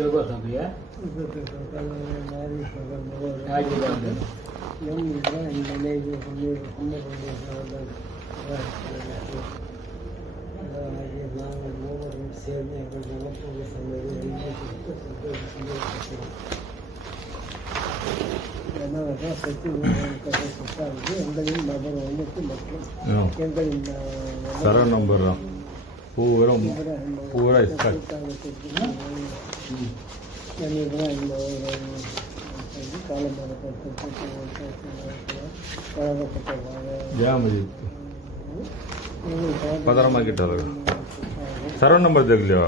योगा सभ्य सरळ नंबर पूरा इसका या म्हणजे पदरमा किटल सर्व नंबर देख लियो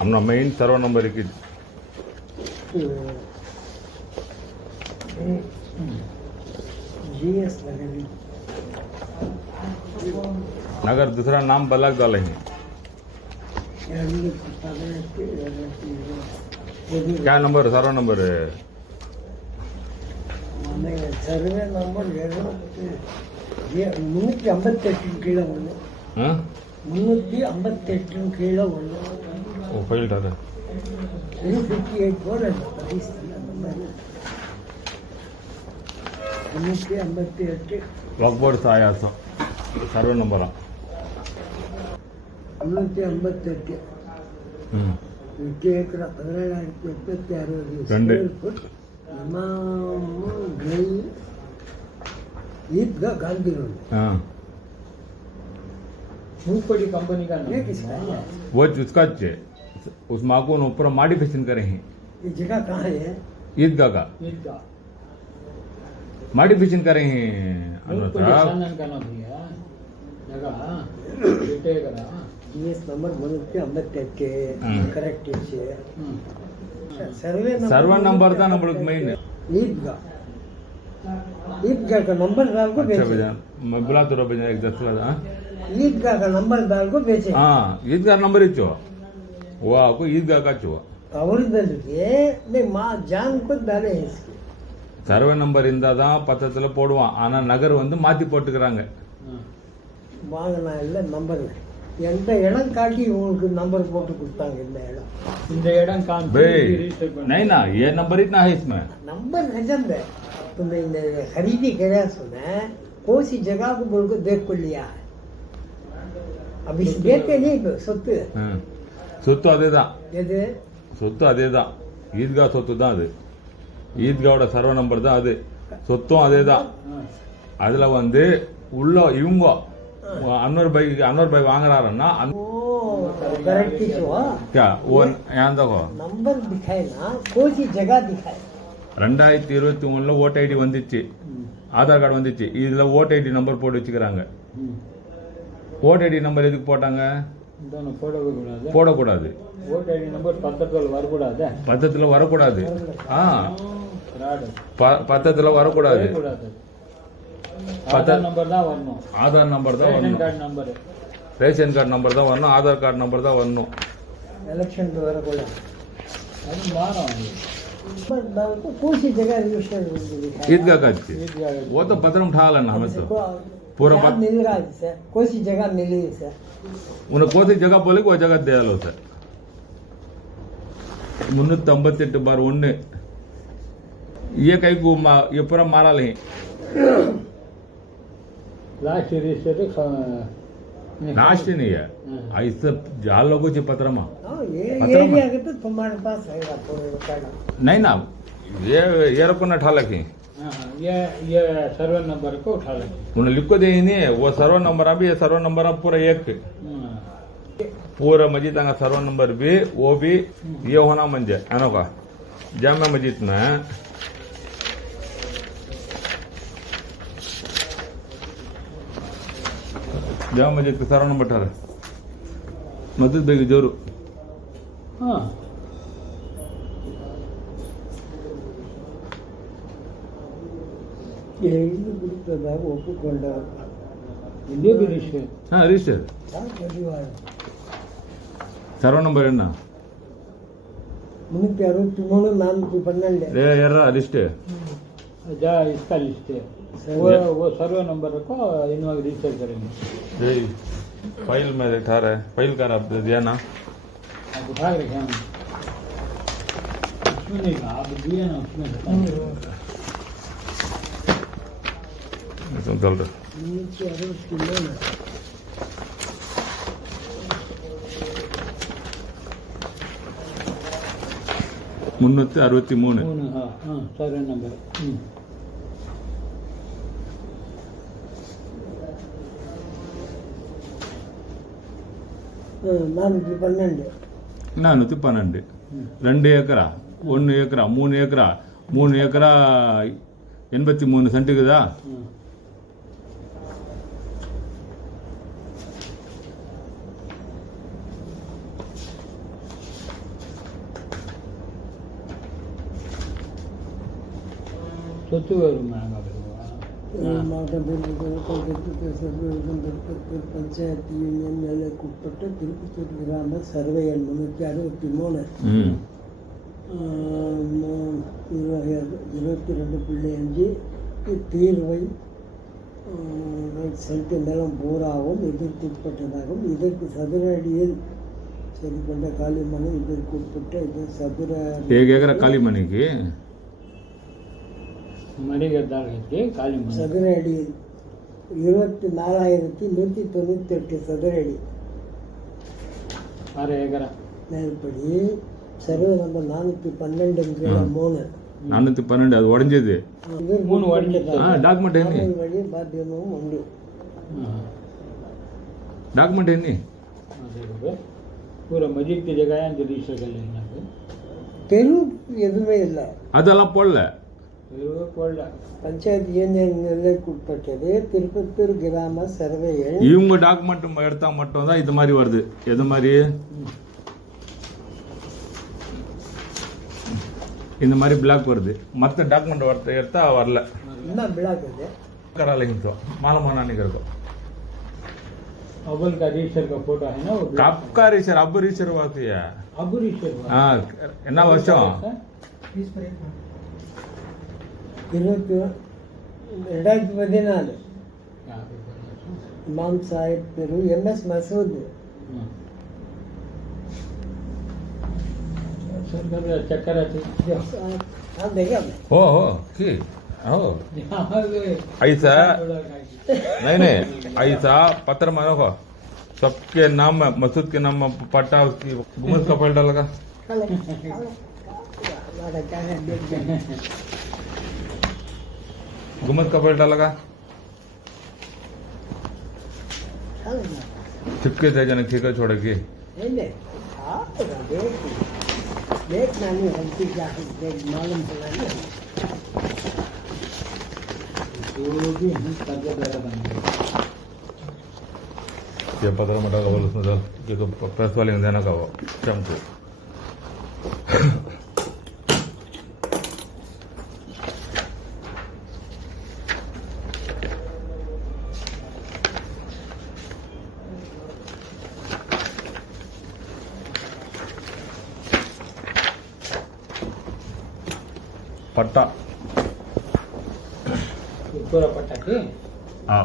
हमने मेन सर्व नंबर की नगर दूसरा नाम बलग डाले हैं क्या नंबर सर्व नंबर है सर्वे नंबर 358 கீழே ஒன்று 358 கீழே ஒன்று वो फाइल डाले 358 போல 358 लॉकबोर्ड से आया सो सर्व नंबर 358 ஏக்கரா 17,860 ஃபுட் इमाम गई ईदगाह गांधी रोड। हाँ मूंगफली कंपनी का नाम ये किसका है? वो उसका उस माँ को ऊपर मॉडिफिकेशन करे हैं ये जगह कहाँ है? ईदगाह का ईदगाह मॉडिफिकेशन करे हैं मूंगफली खानदान का नाम भैया जगह बेटे करा जीएस नंबर 358 करेक्ट है सर्व नंबर था நம்மளுக்கு மெயின் ईदगाह का नंबर डाल को अच्छा बेचे भैया मैं बुला तो रहा भैया एक 10 हां ईदगाह का नंबर डाल को बेचे हां ईदगाह नंबर इचो वो आपको ईदगाह का चो और ये नहीं मां जान को डाले हैं इसके சர்வே நம்பர் இருந்தா தான் பத்திரத்துல போடுவான் ஆனா நகர் வந்து மாத்தி போட்டுக்கறாங்க வாங்கனா இல்ல நம்பர் எந்த இடம் காட்டி உங்களுக்கு நம்பர் போட்டு கொடுத்தாங்க இந்த இடம் भाई नहीं ना ये नंबर इतना है इसमें नंबर गजब है तुमने खरीदी करा सुना कौन सी जगह को बोल को देख को लिया है अब इस देते नहीं சொத்து சொத்து அதேதான் எது சொத்து அதேதான் ஈத்கா சொத்து தான் அது ஈத்காவோட சர்வ நம்பர் தான் அது சொத்தும் அதேதான் அதுல வந்து உள்ள இவங்க अनवर भाई வாங்குறாருன்னா करेक्ट ही तो क्या वो यहाँ देखो नंबर दिखाए ना कौन सी जगह दिखाए 2023ல ஓட் ஐடி வந்துச்சு ஆதார் கார்டு வந்துச்சு இதுல ஓட் ஐடி நம்பர் போட்டு வச்சுக்கிறாங்க ஓட் ஐடி நம்பர் எதுக்கு போட்டாங்க போடக்கூடாது ஓட் ஐடி நம்பர் பத்திரத்துல வரக்கூடாது பத்திரத்துல வரக்கூடாது आधार नंबर தான் வரணும் ஆதார் நம்பர் தான் வரணும் ரேஷன் கார்டு நம்பர் தான் வரணும் ஆதார் கார்டு நம்பர் தான் வரணும் इलेक्शन पे வரக்கூடாது அது மாறும் को कौन सी जगह रजिस्टर ईदगाह का वो तो पत्र उठा लेना हमें तो पूरा मिल रहा है सर कौन सी जगह मिली है सर उन्हें कौन सी जगह बोले वो जगह दे लो सर 358 बार 1 ये कहीं को ये पूरा मारा ले लास्ट रजिस्टर लास्ट नहीं है ऐसे जाल लोगों से पत्रमा ये एरिया के तो तुम्हारे पास है नहीं ना ये रखो ना उठा लगे ये सर्वर नंबर को उठा लगे उन्हें लिख को दे नहीं वो सर्वर नंबर अभी ये सर्वर नंबर अब पूरा एक पूरा मस्जिद का सर्वर नंबर भी वो भी ये होना मंजे अनोखा जामा मस्जिद में जामा मस्जिद का सर्वर नंबर 18 मस्जिद बेगी जोरू हाँ इन्दे भी रिश्ते हाँ रिश्ते सर्वर नंबर என்ன 363 412 यार लिस्ट जा इसका लिस्ट है वो सर्वे नंबर को इनमें रजिस्टर करेंगे फाइल में बैठा रहा है फाइल कर आप दिया ना बुखा रखा हूँ उसमें नहीं कहा आप दिए ना उसमें चल रहा 360 किलो ना முன்னூற்றி 63 हाँ हाँ सर्वे नंबर 412 412 2 ஏக்கரா 1 ஏக்கரா 3 ஏக்கரா 3 ஏக்கரா 83 சென்ட்டுக்குதா சொத்து வருமானம் பஞ்சாயத்து யூனியன் வேலைக்குட்பட்ட திருப்பத்தூர் கிராம சர்வே எண் 363 22.5 தீர்வை சென்ட் நிலம் பூராவும் இதற்குட்பட்டதாகவும் இதற்கு சதுர அடியில் சரி கொண்ட காளிமனை இதற்குட்பட்ட இது சதுர 1 ஏக்கரா காளிமனைக்கு மணிகத்தாளுக்கு காளிமனை சதுர அடி 24,198 சதுர அடி 6 ஏக்கரா மேற்படி சர்வே நம்பர் 412 412 அது உடஞ்சது 3 உடஞ்சது டாக்குமெண்ட் என்ன வழி பாத்தியமும் உண்டு டாக்குமெண்ட் என்ன पूरा मस्जिद की जगह है रजिस्टर कर लेना தெரு எதுவுமே இல்லை அதெல்லாம் போடல போடல பஞ்சாயத்து யூனியன் எல்லைக்குட்பட்டது திருப்பத்தூர் கிராம சர்வே எண் இவங்க டாக்குமெண்ட் எடுத்தா மட்டும் தான் இது மாதிரி வருது எது மாதிரி இந்த மாதிரி பிளாக் வருது மற்ற டாக்குமெண்ட் எடுத்தா வரல என்ன பிளாக் இது करालेंगे मालूम होना नहीं कर को अव्वल का रजिस्टर का फोटो है ना वो कब का रिसर अब रिसर होती है अब रजिस्टर हाँ என்ன வருஷம் 2014 இமாம் சாஹிப் பெரு MS மசூத் चक्कर आती हाँ देखा हो की हो ऐसा नहीं नहीं ऐसा पत्र मानो को सबके नाम मसूद के नाम पट्टा उसकी गुमस का पलटा लगा गुमस का पलटा लगा चिपके थे जन खींचा छोड़ के देख नानी हमकी क्या देख मालूम चला नहीं जो भी हम करके बैठा बन ये पत्र मटा का बोल उसमें चल ये तो प्रेस वाले ने देना का वो चमको पट्टा पूरा पट्टा के हाँ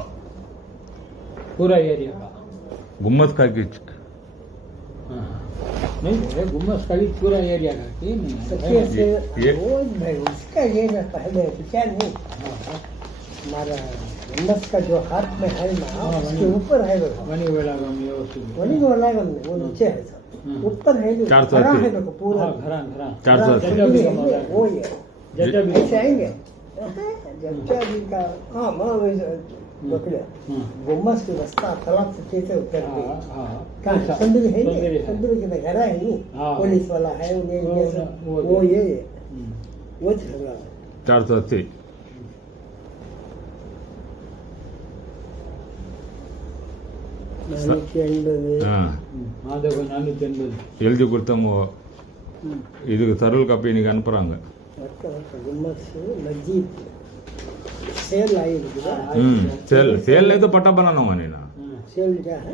पूरा एरिया का गुम्मस का की नहीं है गुम्मस का भी पूरा एरिया का कि नहीं ये वो भाई उसका ये ना पहले क्या नहीं हमारा गुम्बद का जो हाथ में है ना उसके ऊपर है वो वनी वेला गम ये वस्तु वही वो लगा वो नीचे है सब ऊपर है जो 480 घरा है देखो पूरा घरा 480 वो ये जज्जा भी ऐसे आएंगे जज्जा जी का हाँ मैं पकड़े गुम्बद की रास्ता तलाब से कैसे उतर गई कहाँ संदरी है ये संदरी के घर है नहीं पुलिस वाला है उन्हें वो ये वो चल रहा है 480 மாதவ 480 எழுதி கொடுத்தவங்க இதுக்கு சரல் காப்பி இன்னைக்கு அனுப்புறாங்க सेल आई இருக்குதா सेल सेल नहीं तो पट्टा बनाना होगा नहीं ना सेल क्या है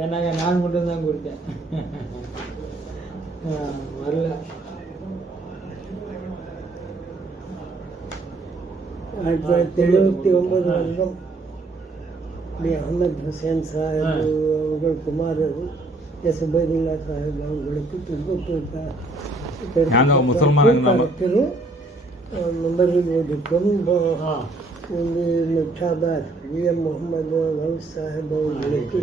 ஏன்னாங்க நான் மட்டும் தான் கொடுத்தேன் வரல 1979 வருஷம் ಬಿ ಅಹಮದ್ ಹುಸೇನ್ ಸಾಹೇಬ್ ಅವುಗಳ ಕುಮಾರರು ಎಸ್ ಉಬೈದುಲ್ಲಾ ಸಾಹೇಬ್ ಅವುಗಳು ಹ್ಯಾಂಗ ಮುಸಲ್ಮಾನ ನಮ್ಮ ನಂಬರಿಗೆ ಓದಿತ್ತು ಹಾ ಒಂದು ಮುಖ್ಯಾದಾರ್ ವಿ ಎಂ ಮೊಹಮ್ಮದ್ ವಲ್ಫ್ ಸಾಹೇಬ್ ಅವುಗಳಿಗೆ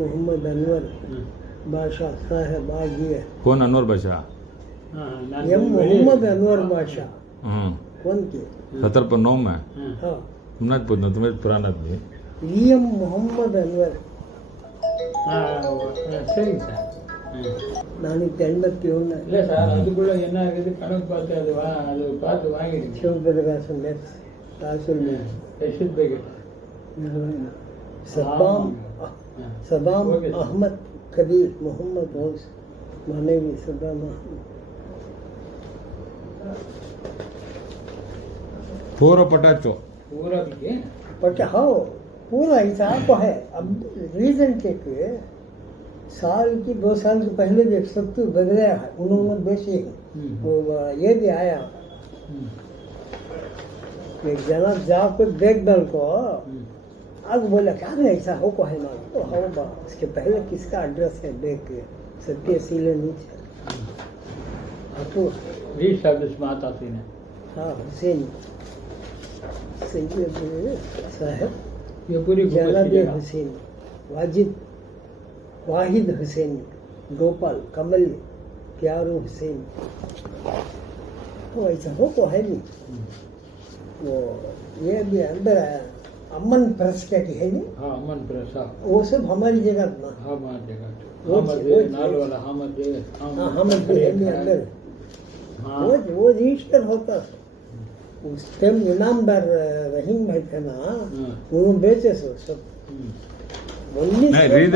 ಮೊಹಮ್ಮದ್ ಅನ್ವರ್ ಬಾಷಾ ಸಾಹೇಬ್ ಆಗಿಯೇ कौन अनवर बादशाह ಎಂ ಮೊಹಮ್ಮದ್ ಅನ್ವರ್ ಬಾಷಾ कौन के 70 पर 9 में हाँ तुमने पूछना तुम्हें पुराना आदमी वी एम ಮೊಹಮ್ಮದ್ ಅನ್ವರ್ சரி சார் ನಾನು 87 இல்லை சார் அதுக்குள்ள என்ன இருக்குது கணக்கு பார்த்து அது பார்த்து வாங்கிடுங்க ಶಿವಪ್ರಕಾಶನ್ ಲೆಫ್ಟ್ ತಾಸುಲ್ ரஷீத் பேக்கெட் ಸದಾಮ್ ಅಹಮದ್ ಕಬೀರ್ ಮೊಹಮ್ಮದ್ ಗೌಸ್ ಮನೇವಿ ಸದಾಮ್ ಅಹಮದ್ पूरा पटाचो पूरा भी बट हाँ पूरा हिसाब तो है अब रीजन चेक साल की 2 साल के पहले भी सब तो बदला है उन्होंने बेचे वो ये भी आया एक जना जाकर देख दल को आज बोला क्या नहीं ऐसा हो को है ना तो हो बा उसके पहले किसका एड्रेस है देख के सबके सीले नीचे आपको रीस्टैब्लिश बात आती है हाँ हुसैन सैयद साहब ये पूरी जलाल हुसैन वाहिद हुसैन गोपाल कमल प्यारू हुसैन वो ऐसा हो तो है नहीं वो ये भी अंदर आया अमन प्रेस क्या की है नहीं हाँ अमन प्रेस वो सब हमारी जगह ना हमारी जगह वो नाल वाला हमद हाँ हम भी है नहीं अंदर हाँ वो रजिस्टर होता उस टाइम इनामदार रहीम भाई थे ना उन्होंने बेचे सो सब नहीं रीजन